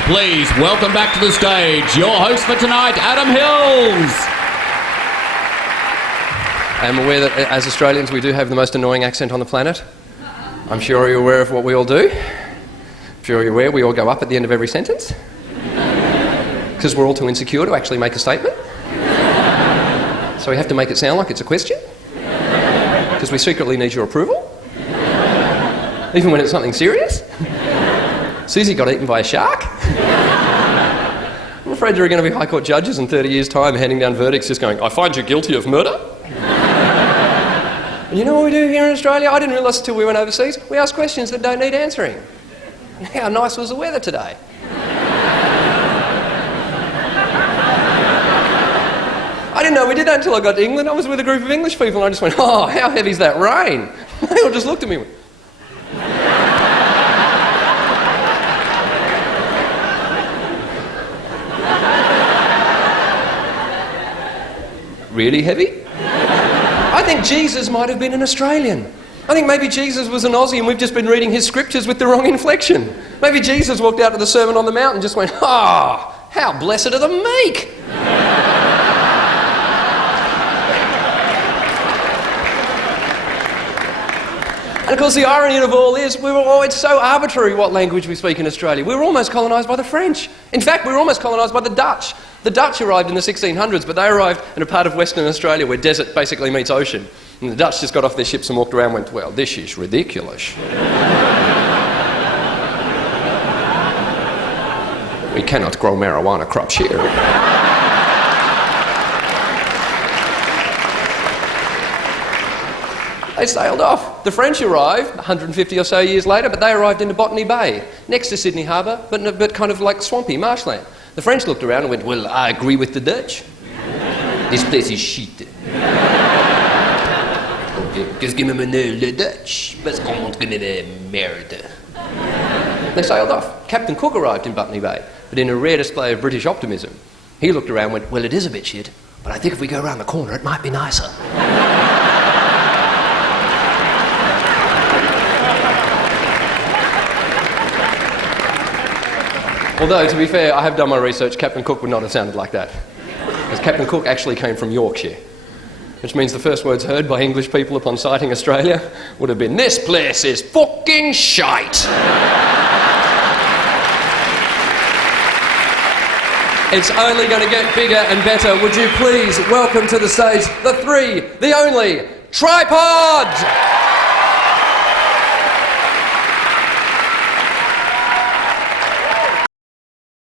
now, please welcome back to the stage your host for tonight, Adam Hills. I'm aware that as Australians we do have the most annoying accent on the planet. I'm sure you're aware of what we all do. I'm sure you're aware we all go up at the end of every sentence. Because we're all too insecure to actually make a statement. So we have to make it sound like it's a question. Because we secretly need your approval. Even when it's something serious. Suzzy got eaten by a shark. I'm afraid there are going to be High Court judges in 30 years' time handing down verdicts just going, I find you guilty of murder. And you know what we do here in Australia? I didn't realise until we went overseas. We ask questions that don't need answering. And how nice was the weather today? I didn't know we did that until I got to England. I was with a group of English people and I just went, oh, how heavy's that rain? They all just looked at me and went, really heavy? I think Jesus might have been an Australian. I think maybe Jesus was an Aussie and we've just been reading his scriptures with the wrong inflection. Maybe Jesus walked out to the Sermon on the Mount and just went, oh, how blessed are the meek. And of course the irony of all is it's so arbitrary what language we speak in Australia. We were almost colonised by the French. In fact, we were almost colonised by the Dutch. The Dutch arrived in the 1600s, but they arrived in a part of Western Australia where desert basically meets ocean. And the Dutch just got off their ships and walked around and went, well, this is ridiculous. We cannot grow marijuana crops here. They sailed off. The French arrived 150 or so years later, but they arrived into Botany Bay, next to Sydney Harbour, but kind of like swampy marshland. The French looked around and went, well, I agree with the Dutch. This place is shit. Qu'est-ce que me le Dutch? Parce qu'on montre que de merde. They sailed off. Captain Cook arrived in Botany Bay, but in a rare display of British optimism. He looked around and went, well, it is a bit shit, but I think if we go around the corner, it might be nicer. Although, to be fair, I have done my research, Captain Cook would not have sounded like that. Because Captain Cook actually came from Yorkshire. Which means the first words heard by English people upon sighting Australia would have been, this place is fucking shite. It's only going to get bigger and better. Would you please welcome to the stage the three, the only, Tripod!